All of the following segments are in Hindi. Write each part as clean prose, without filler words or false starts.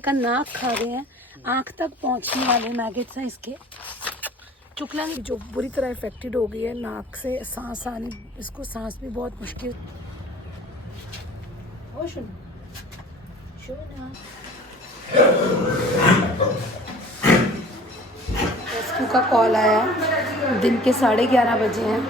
का नाक खा गए हैं, आँख तक पहुंचने वाले मैगेट्स हैं इसके। चुकला जो बुरी तरह इफेक्टेड हो गई है, नाक से सांस आने, इसको सांस भी बहुत मुश्किल। रेस्क्यू का कॉल आया, दिन के 11:30 बजे हैं।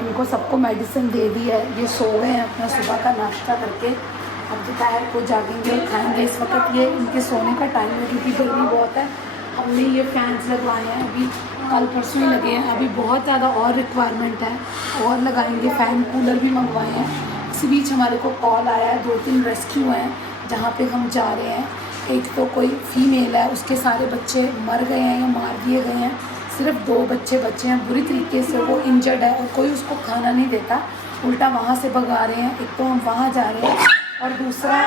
इनको सबको मेडिसिन दे दी है, ये सो गए हैं अपना सुबह का नाश्ता करके। अब दोपहर को जागेंगे और खाएंगे। इस वक्त ये इनके सोने का टाइम है क्योंकि गर्मी बहुत है। हमने ये फैंस लगवाए हैं, अभी कल परसों ही लगे हैं। अभी बहुत ज़्यादा और रिक्वायरमेंट है, और लगाएंगे। फ़ैन कूलर भी मंगवाए हैं। इसी बीच हमारे को कॉल आया है, 2-3 रेस्क्यू हैं जहाँ पे हम जा रहे हैं। एक तो कोई फीमेल है, उसके सारे बच्चे मर गए हैं या मार दिए गए हैं। सिर्फ 2 बच्चे बचे हैं, बुरी तरीके से वो इंजर्ड है और कोई उसको खाना नहीं देता, उल्टा वहाँ से भगा रहे हैं। एक तो हम वहाँ जा रहे हैं और दूसरा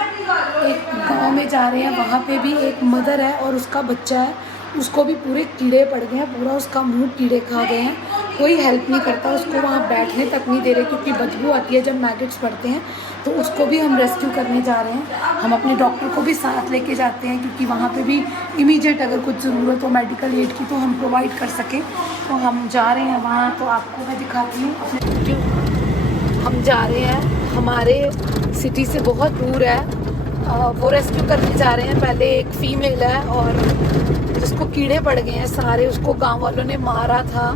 एक गांव में जा रहे हैं, वहाँ पे भी एक मदर है और उसका बच्चा है, उसको भी पूरे कीड़े पड़ गए हैं, पूरा उसका मुंह कीड़े खा गए हैं। कोई हेल्प नहीं करता, उसको वहाँ बैठने तक नहीं दे रहे क्योंकि बदबू आती है जब मैगेट्स पड़ते हैं। तो उसको भी हम रेस्क्यू करने जा रहे हैं। हम अपने डॉक्टर को भी साथ लेके जाते हैं क्योंकि वहाँ पे भी इमीडिएट अगर कुछ ज़रूरत हो मेडिकल एड की तो हम प्रोवाइड कर सकें। तो हम जा रहे हैं वहाँ, तो आपको मैं दिखाती हूँ अपने। हम जा रहे हैं, हमारे सिटी से बहुत दूर है, वो रेस्क्यू करने जा रहे हैं। पहले एक फीमेल है और जिसको कीड़े पड़ गए हैं सारे, उसको गांव वालों ने मारा था।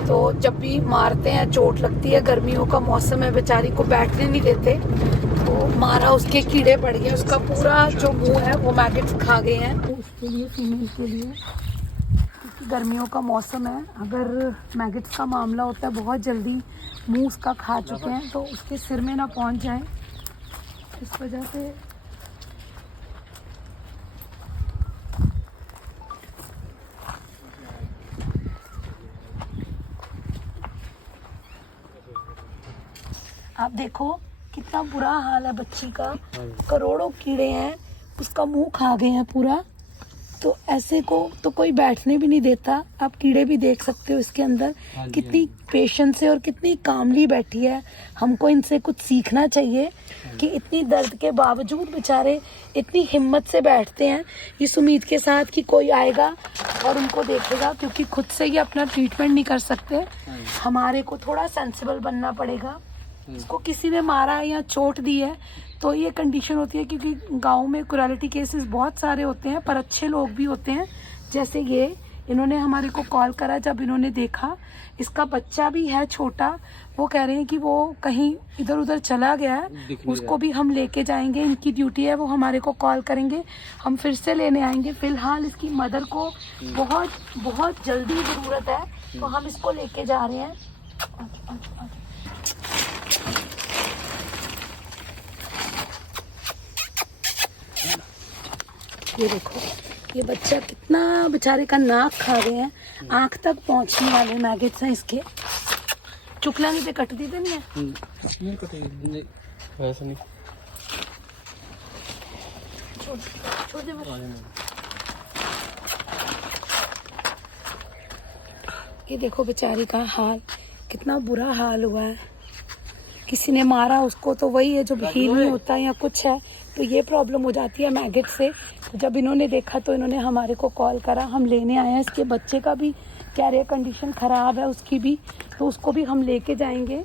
तो जब भी मारते हैं चोट लगती है, गर्मियों का मौसम है, बेचारी को बैठने नहीं देते, तो मारा, उसके कीड़े पड़ गए, उसका पूरा जो मुंह है वो मैगेट्स खा गए हैं। तो उसके लिए, फीमेल के लिए, क्योंकि गर्मियों का मौसम है, अगर मैगेट्स का मामला होता है बहुत जल्दी मुंह उसका खा चुके हैं तो उसके सिर में ना पहुंच जाए, इस वजह से आप देखो कितना बुरा हाल है बच्ची का। करोड़ों कीड़े हैं, उसका मुंह खा गए हैं पूरा। तो ऐसे को तो कोई बैठने भी नहीं देता। आप कीड़े भी देख सकते हो इसके अंदर, कितनी पेशेंस से और कितनी कामली बैठी है। हमको इनसे कुछ सीखना चाहिए कि इतनी दर्द के बावजूद बेचारे इतनी हिम्मत से बैठते हैं, इस उम्मीद के साथ कि कोई आएगा और उनको देखेगा, क्योंकि खुद से ये अपना ट्रीटमेंट नहीं कर सकते। हमारे को थोड़ा सेंसिबल बनना पड़ेगा। इसको किसी ने मारा या चोट दी है तो ये कंडीशन होती है, क्योंकि गांव में क्रूरलिटी केसेस बहुत सारे होते हैं, पर अच्छे लोग भी होते हैं। जैसे ये, इन्होंने हमारे को कॉल करा जब इन्होंने देखा, इसका बच्चा भी है छोटा, वो कह रहे हैं कि वो कहीं इधर उधर चला गया है, उसको भी हम लेके जाएंगे। इनकी ड्यूटी है, वो हमारे को कॉल करेंगे, हम फिर से लेने आएंगे। फिलहाल इसकी मदर को बहुत बहुत जल्दी ज़रूरत है, तो हम इसको लेके जा रहे हैं। ये देखो, ये बच्चा कितना बेचारे का नाक खा गए हैं, आँख तक पहुंचने वाले मैगेट्स हैं इसके। चुकला नहीं पे कट दी थे नहीं कटेगी, वैसे नहीं, छोड़ दे बस। ये देखो बेचारी का हाल, कितना बुरा हाल हुआ है। किसी ने मारा उसको तो वही है, जो हील नहीं होता या कुछ है तो ये प्रॉब्लम हो जाती है मैगेट से। तो जब इन्होंने देखा तो इन्होंने हमारे को कॉल करा, हम लेने आए हैं। इसके बच्चे का भी कह रहे कंडीशन ख़राब है उसकी भी, तो उसको भी हम लेके जाएंगे।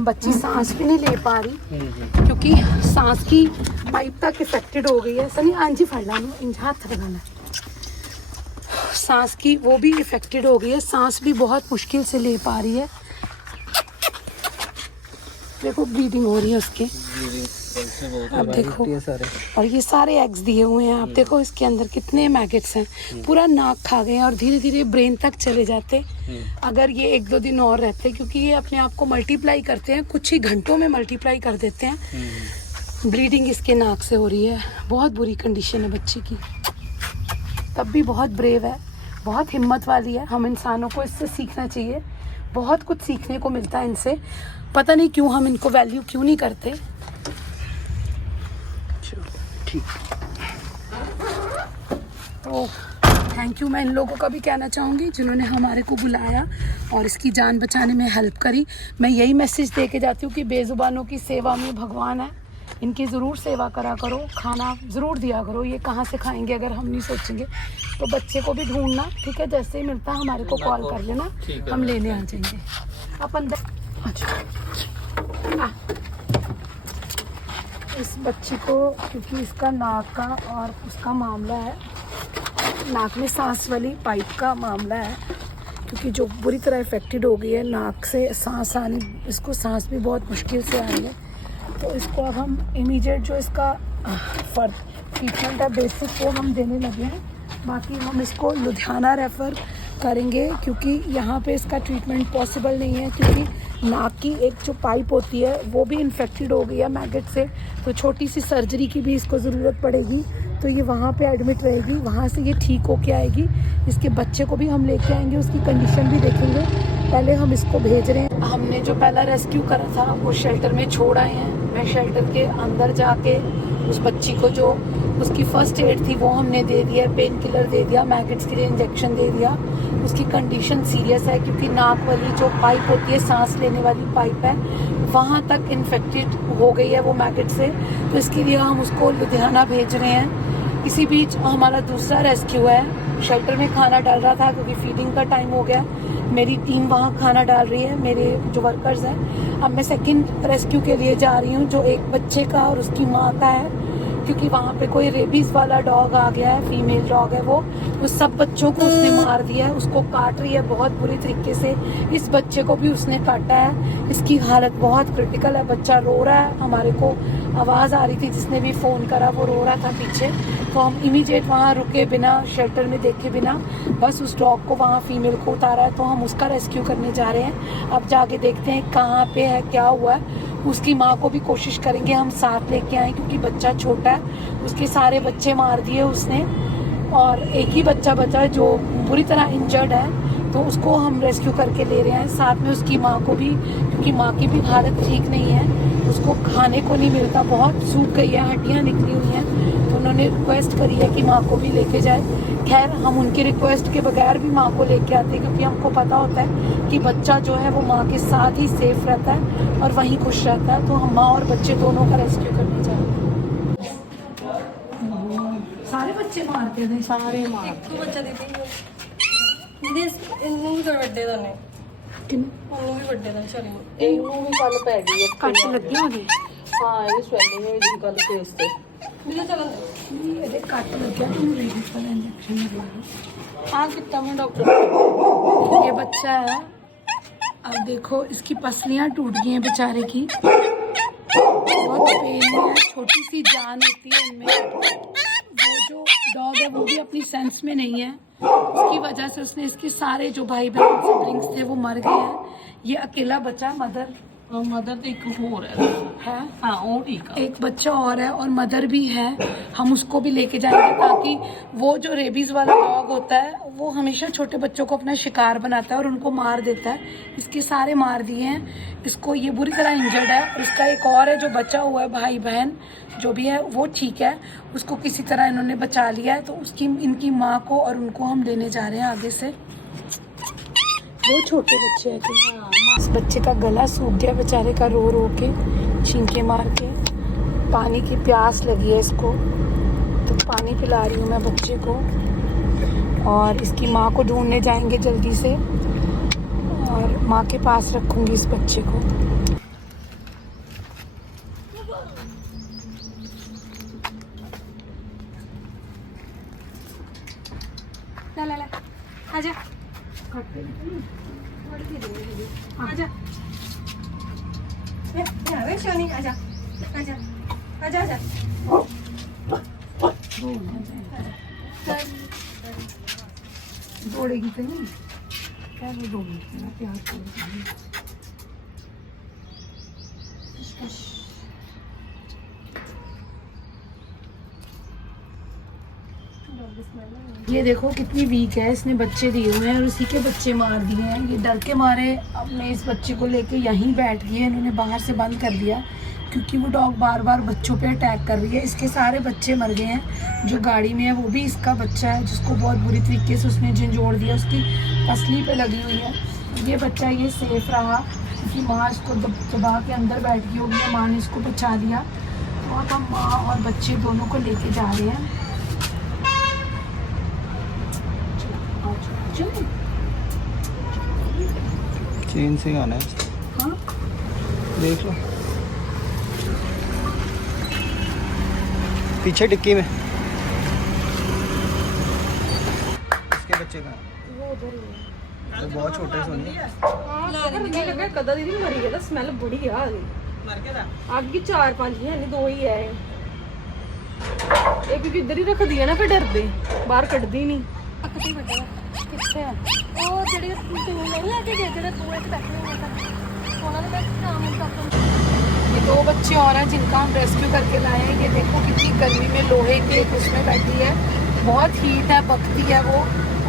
बच्ची सांस भी नहीं ले पा रही क्योंकि सांस की पाइप तक इफेक्टेड हो गई है। सनी आंजी फड़ ला, हाथ लगाना, सांस की वो भी इफेक्टेड हो गई है, सांस भी बहुत मुश्किल से ले पा रही है। देखो ब्लीडिंग हो रही है उसके, अब देखो, और ये सारे एग्स दिए हुए हैं। आप देखो इसके अंदर कितने मैगेट्स हैं, पूरा नाक खा गए हैं और धीरे धीरे ब्रेन तक चले जाते अगर ये 1-2 दिन और रहते, क्योंकि ये अपने आप को मल्टीप्लाई करते हैं, कुछ ही घंटों में मल्टीप्लाई कर देते हैं। ब्लीडिंग इसके नाक से हो रही है, बहुत बुरी कंडीशन है बच्ची की। तब भी बहुत ब्रेव है, बहुत हिम्मत वाली है। हम इंसानों को इससे सीखना चाहिए, बहुत कुछ सीखने को मिलता है इनसे। पता नहीं क्यों हम इनको वैल्यू क्यों नहीं करते। ठीक। तो थैंक यू मैं इन लोगों का भी कहना चाहूँगी जिन्होंने हमारे को बुलाया और इसकी जान बचाने में हेल्प करी। मैं यही मैसेज दे के जाती हूँ कि बेज़ुबानों की सेवा में भगवान है, इनकी ज़रूर सेवा करा करो, खाना ज़रूर दिया करो। ये कहाँ से खाएंगे अगर हम नहीं सोचेंगे। तो बच्चे को भी ढूंढना, ठीक है, जैसे ही मिलता हमारे को कॉल कर लेना, हम लेने आ जाएंगे। आप अंदर इस बच्ची को, क्योंकि इसका नाक का और उसका मामला है, नाक में सांस वाली पाइप का मामला है, क्योंकि जो बुरी तरह इफेक्टेड हो गई है, नाक से सांस आनी, इसको सांस भी बहुत मुश्किल से आ रही है। तो इसको अब हम इमीडिएट जो इसका ट्रीटमेंट है बेसिक वो हम देने लगे हैं। बाकी हम इसको लुधियाना रेफ़र करेंगे क्योंकि यहाँ पे इसका ट्रीटमेंट पॉसिबल नहीं है, क्योंकि नाक की एक जो पाइप होती है वो भी इन्फेक्टेड हो गई है मैगेट से। तो छोटी सी सर्जरी की भी इसको ज़रूरत पड़ेगी। तो ये वहाँ पे एडमिट रहेगी, वहाँ से ये ठीक होके आएगी। इसके बच्चे को भी हम लेके आएंगे, उसकी कंडीशन भी देखेंगे। पहले हम इसको भेज रहे हैं। हमने जो पहला रेस्क्यू करा था वो शेल्टर में छोड़ आए हैं। मैं शेल्टर के अंदर जाके उस बच्ची को जो उसकी फ़र्स्ट एड थी वो हमने दे दिया, पेन किलर दे दिया, मैगेट्स के लिए इंजेक्शन दे दिया। उसकी कंडीशन सीरियस है क्योंकि नाक वाली जो पाइप होती है, सांस लेने वाली पाइप है, वहाँ तक इन्फेक्टेड हो गई है वो मैगेट से। तो इसके लिए हम उसको लुधियाना भेज रहे हैं। इसी बीच हमारा दूसरा रेस्क्यू है। शेल्टर में खाना डाल रहा था क्योंकि फीडिंग का टाइम हो गया। मेरी टीम वहाँ खाना डाल रही है, मेरे जो वर्कर्स हैं। अब मैं सेकंड रेस्क्यू के लिए जा रही हूँ, जो एक बच्चे का और उसकी माँ का है, क्योंकि वहाँ पे कोई रेबीज़ वाला डॉग आ गया है, फीमेल डॉग है वो सब बच्चों को उसने मार दिया है, उसको काट रही है बहुत बुरी तरीके से। इस बच्चे को भी उसने काटा है। इसकी हालत बहुत क्रिटिकल है, बच्चा रो रहा है। हमारे को आवाज़ आ रही थी, जिसने भी फ़ोन करा वो रो रहा था पीछे। तो हम इमीडिएट वहाँ रुके बिना, शेल्टर में देखे बिना, बस उस डॉग को वहाँ फीमेल को उतारा है। तो हम उसका रेस्क्यू करने जा रहे हैं। अब जाके देखते हैं कहाँ पे है, क्या हुआ है। उसकी माँ को भी कोशिश करेंगे हम साथ लेके आए, क्योंकि बच्चा छोटा है। उसके सारे बच्चे मार दिए उसने और एक ही बच्चा बचा जो बुरी तरह इंजर्ड है। तो उसको हम रेस्क्यू करके ले रहे हैं, साथ में उसकी माँ को भी, क्योंकि माँ की भी हालत ठीक नहीं है। उसको खाने को नहीं मिलता, बहुत सूख गई है, हड्डियाँ निकली हुई हैं। तो उन्होंने रिक्वेस्ट करी है कि माँ को भी लेके जाए। खैर हम उनकी रिक्वेस्ट के बगैर भी माँ को लेके आते हैं, क्योंकि हमको पता होता है कि बच्चा जो है वो माँ के साथ ही सेफ रहता है और वहीं खुश रहता है। तो हम माँ और बच्चे दोनों का रेस्क्यू करने जा रहे हैं। सारे बच्चे मारते थे, सारे मार बच्चा दीदी ਇਹਨੂੰ ਵੀ ਵੱਡੇ ਦਾ ਨੇ ਉਹਨੂੰ ਵੀ ਵੱਡੇ ਦਾ ਚਲੀ ਇਹਨੂੰ ਵੀ ਕੱਲ ਪੈ ਗਈ ਕੱਟ ਲੱਗੀ ਹੋਣੀ। ਹਾਂ ਇਹਦੀ ਸਵੈਲਿੰਗ ਹੋਈ ਦੀ ਕੱਲ ਫੇਸ ਤੇ ਵੀਰੇ ਚੱਲਣ ਇਹਦੇ ਕੱਟ ਲੱਗਿਆ, ਤੈਨੂੰ ਰੇਬੀਜ਼ ਵਾਲਾ इंजेक्शन लगवाया। हाँ कितना मैं डॉक्टर ये बच्चा है, अब देखो इसकी पसलियाँ टूट गई हैं बेचारे की, बहुत पेन में है। छोटी सी जान होती है इनमें। वो जो डॉग है वो भी अपनी सेंस में नहीं है, उसकी वजह से उसने इसके सारे जो भाई बहन सिबलिंग्स थे वो मर गए हैं। ये अकेला बचा, मदर ਮਦਰ ਤੇ ਇੱਕ ਹੋਰ ਹੈ ਹਾਂ ਉਹ ਠੀਕ ਆ। एक बच्चा और है और मदर भी है। हम उसको भी लेके जाएंगे, ताकि वो जो रेबीज़ वाला डॉग होता है वो हमेशा छोटे बच्चों को अपना शिकार बनाता है और उनको मार देता है। इसके सारे मार दिए हैं। इसको ये बुरी तरह इंजर्ड है। और उसका एक और है जो बचा हुआ है, भाई बहन जो भी है वो ठीक है, उसको किसी तरह इन्होंने बचा लिया है। तो उसकी इनकी माँ को और उनको हम लेने जा रहे हैं आगे से। वो छोटे बच्चे हैं कि इस बच्चे का गला सूख गया बेचारे का, रो रो के, छींके मार के। पानी की प्यास लगी है इसको, तो पानी पिला रही हूँ मैं बच्चे को। और इसकी माँ को ढूंढने जाएंगे जल्दी से और माँ के पास रखूँगी इस बच्चे को। ला ला ला आजा आजा वे शोनी आजा आजा आजा आजा दौड़ेगी तो नहीं, क्या वो दौड़ेगी ना, प्यार करेगी। ये देखो कितनी वीक है, इसने बच्चे दिए हुए हैं और उसी के बच्चे मार दिए हैं। ये डर के मारे अपने इस बच्चे को लेके यहीं बैठ गई है, इन्होंने बाहर से बंद कर दिया क्योंकि वो डॉग बार बार बच्चों पे अटैक कर रही है। इसके सारे बच्चे मर गए हैं, जो गाड़ी में है वो भी इसका बच्चा है जिसको बहुत बुरी तरीके से उसने झंझोड़ दिया, उसकी पसली पे लगी हुई है। ये बच्चा ये सेफ रहा क्योंकि माँ इसको दबा के अंदर बैठ गई होगी, माँ ने इसको बचा लिया। तो अब हम माँ और बच्चे दोनों को लेके जा रहे हैं। चेन से आना है। हाँ देख लो पीछे डिक्की में। इसके बच्चे का तो बहुत छोटे सोनी। नहीं लगा कदा दीदी मरी गया, स्मेल बड़ी आ गई। आगे 4-5 है नहीं, 2 ही है ये, क्योंकि इधर ही रख दिया ना, फिर डरदे बाहर कटदी नहीं। कितने हैं? ਉਹ ਜਿਹੜੇ ਤੂੰ ਨਹੀਂ ਲੈ ਕੇ ਗਏ, ਜਿਹੜਾ ਤੂੰ ਇੱਕ ਬੈਠੇ ਹੋਣਾ ਉਹਨਾਂ ਦੇ ਨਾਮ ਤੱਕ। ये 2 बच्चे और हैं जिनका हम रेस्क्यू करके लाए हैं। ये देखो कितनी गर्मी में लोहे के उसमें बैठी है, बहुत हीट है, पकती है वो,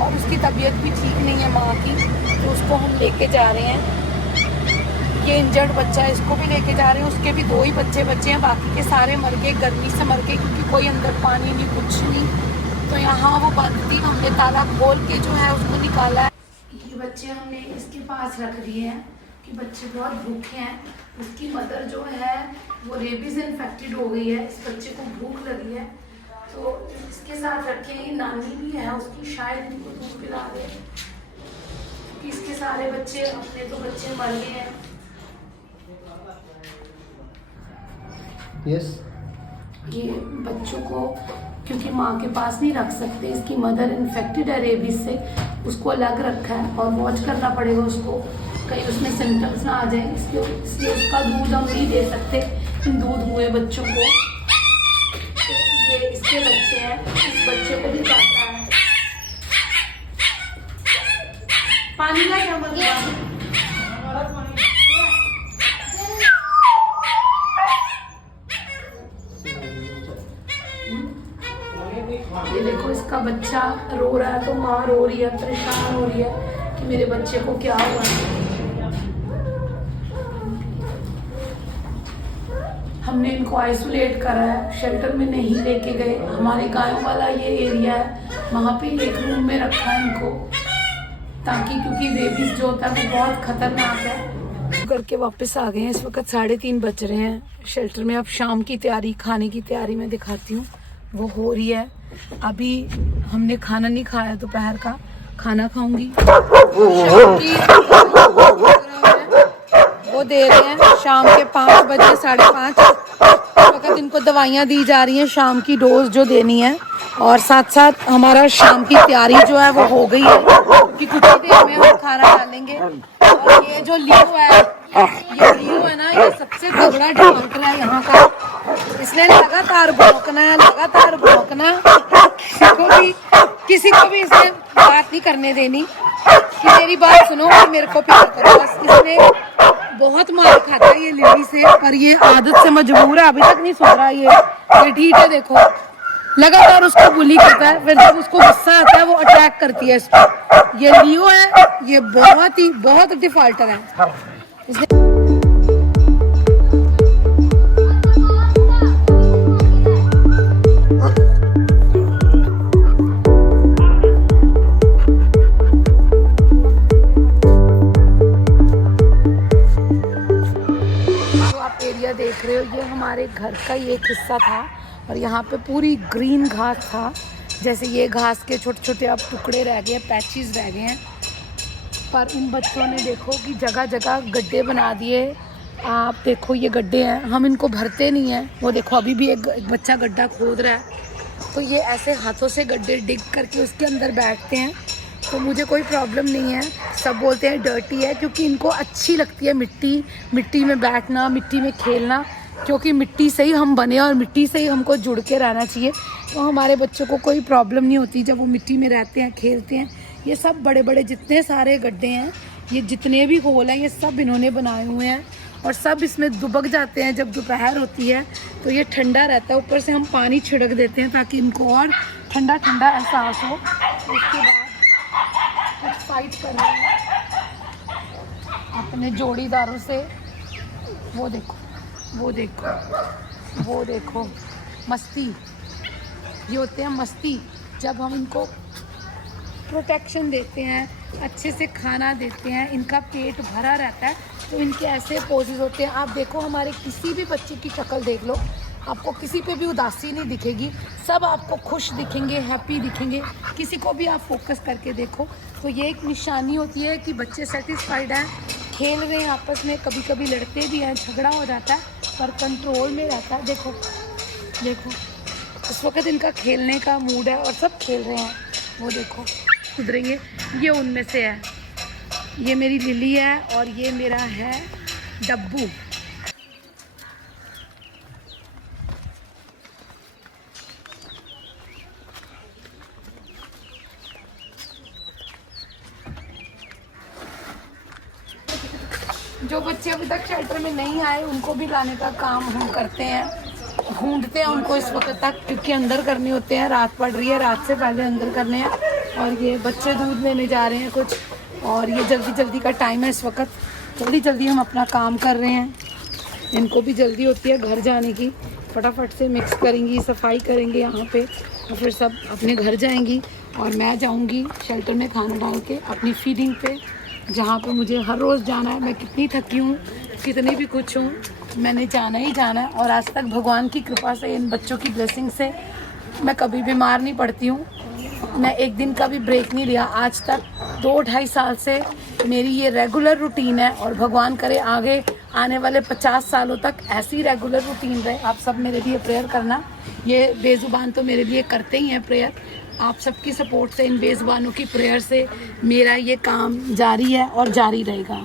और उसकी तबीयत भी ठीक नहीं है माँ की, तो उसको हम लेके जा रहे हैं। ये इंजर्ड बच्चा है, इसको भी लेके जा रहे हैं। उसके भी 2 ही बच्चे हैं, बाकी के सारे मर गए, गर्मी से मर गए क्योंकि कोई अंदर पानी नहीं, कुछ नहीं। तो यहाँ वो बंद थी, हमने ताला खोल के जो है उसको निकाला है। ये बच्चे हमने इसके पास रख दिए हैं कि बच्चे बहुत भूखे हैं। उसकी मदर जो है वो रेबीज इन्फेक्टेड हो गई है, इस बच्चे को भूख लगी है तो इसके साथ रखे। ये नानी भी है उसकी, शायद इनको दूध पिला दे क्योंकि इसके सारे बच्चे, अपने तो बच्चे मर गए हैं। यस ये बच्चों को क्योंकि माँ के पास नहीं रख सकते, इसकी मदर इन्फेक्टेड है रेबीज से, उसको अलग रखा है और वॉच करना पड़ेगा उसको, कहीं उसमें सिम्टम्स ना आ जाए, इसलिए उसका दूध हम नहीं दे सकते इन दूध हुए बच्चों को। तो ये इसके बच्चे हैं, इस बच्चे को भी काटा है। पानी का क्या मतलब? ये देखो इसका बच्चा रो रहा है तो माँ रो रही है, परेशान हो रही है कि मेरे बच्चे को क्या हुआ। हमने इनको आइसोलेट करा है, शेल्टर में नहीं लेके गए। हमारे गायों वाला ये एरिया है, वहाँ पे एक रूम में रखा है इनको, ताकि क्योंकि रेबीज जो होता है वो बहुत खतरनाक है। करके वापस आ गए हैं, इस वक्त 3:30 बज रहे हैं शेल्टर में। अब शाम की तैयारी, खाने की तैयारी मैं दिखाती हूँ, वो हो रही है। अभी हमने खाना नहीं खाया, दोपहर का खाना खाऊंगी। वो दे रहे हैं शाम के 5 बजे, 5:30 वक्त इनको दवाइयाँ दी जा रही हैं, शाम की डोज जो देनी है। और साथ साथ हमारा शाम की तैयारी जो है वो हो गई है कि कुछ ही देर में हम खाना डालेंगे। और ये जो लियो है ना, ये सबसे तगड़ा डिफॉल्टर है यहाँ का। इसने लगातार भौंकना है, लगातार भौंकना, किसी को भी इसने बात नहीं करने देनी कि मेरी बात सुनो और मेरे को प्यार करो। बस इसने बहुत मार खाता है ये लिली से, पर ये आदत से मजबूर है, अभी तक नहीं सुधरा। ये ठीक है, देखो लगातार उसको बुली करता है, फिर जब उसको गुस्सा आता है वो अटैक करती है इसको। ये लियो है, ये बहुत डिफॉल्टर है। एरिया देख रहे हो, ये हमारे घर का ये एक हिस्सा था और यहाँ पे पूरी ग्रीन घास था। जैसे ये घास के छोटे छोटे अब टुकड़े रह गए, पैचेस रह गए हैं, पर इन बच्चों ने देखो कि जगह जगह गड्ढे बना दिए। आप देखो ये गड्ढे हैं, हम इनको भरते नहीं हैं। वो देखो अभी भी एक बच्चा गड्ढा खोद रहा है, तो ये ऐसे हाथों से गड्ढे डिग करके उसके अंदर बैठते हैं। तो मुझे कोई प्रॉब्लम नहीं है, सब बोलते हैं डर्टी है क्योंकि इनको अच्छी लगती है मिट्टी में बैठना, मिट्टी में खेलना, क्योंकि मिट्टी से ही हम बने और मिट्टी से ही हमको जुड़ के रहना चाहिए। तो हमारे बच्चों को कोई प्रॉब्लम नहीं होती जब वो मिट्टी में रहते हैं, खेलते हैं। ये सब बड़े बड़े जितने सारे गड्ढे हैं, ये जितने भी होल हैं, ये सब इन्होंने बनाए हुए हैं और सब इसमें दुबक जाते हैं जब दोपहर होती है, तो ये ठंडा रहता है। ऊपर से हम पानी छिड़क देते हैं ताकि इनको और ठंडा ठंडा एहसास हो। उसके बाद कुछ फाइट कर रहे हैं अपने जोड़ीदारों से। वो देखो, वो देखो, वो देखो, मस्ती। ये होते हैं मस्ती। जब हम इनको प्रोटेक्शन देते हैं, अच्छे से खाना देते हैं, इनका पेट भरा रहता है, तो इनके ऐसे पोजेस होते हैं। आप देखो, हमारे किसी भी बच्चे की शक्ल देख लो, आपको किसी पे भी उदासी नहीं दिखेगी, सब आपको खुश दिखेंगे, हैप्पी दिखेंगे। किसी को भी आप फोकस करके देखो तो ये एक निशानी होती है कि बच्चे सेटिस्फाइड हैं, खेल रहे हैं आपस में। कभी कभी लड़ते भी हैं, झगड़ा हो जाता है, पर कंट्रोल में रहता है। देखो देखो, इस वक्त इनका खेलने का मूड है और सब खेल रहे हैं। वो देखो सुधरेंगे। ये उनमें से है, ये मेरी लिली है और ये मेरा है डब्बू। जो बच्चे अभी तक शेल्टर में नहीं आए उनको भी लाने का काम हम करते हैं, ढूंढते हैं उनको इस वक्त तक, क्योंकि अंदर करने होते हैं। रात पड़ रही है, रात से पहले अंदर करने हैं। और ये बच्चे दूध लेने जा रहे हैं कुछ, और ये जल्दी जल्दी का टाइम है इस वक्त, जल्दी जल्दी हम अपना काम कर रहे हैं। इनको भी जल्दी होती है घर जाने की, फटाफट से मिक्स करेंगी, सफाई करेंगे यहाँ पे, और फिर सब अपने घर जाएंगी। और मैं जाऊँगी शेल्टर में खाना डाल के अपनी फीडिंग पे, जहाँ पे मुझे हर रोज़ जाना है। मैं कितनी थकी हूँ, कितनी भी कुछ हूँ, मैंने जाना ही जाना है। और आज तक भगवान की कृपा से, इन बच्चों की ब्लेसिंग से मैं कभी बीमार नहीं पड़ती हूँ। मैं एक दिन का भी ब्रेक नहीं लिया आज तक। 2-2.5 साल से मेरी ये रेगुलर रूटीन है, और भगवान करे आगे आने वाले 50 सालों तक ऐसी रेगुलर रूटीन रहे। आप सब मेरे लिए प्रेयर करना। ये बेज़ुबान तो मेरे लिए करते ही हैं प्रेयर। आप सबकी सपोर्ट से, इन बेज़ुबानों की प्रेयर से मेरा ये काम जारी है और जारी रहेगा।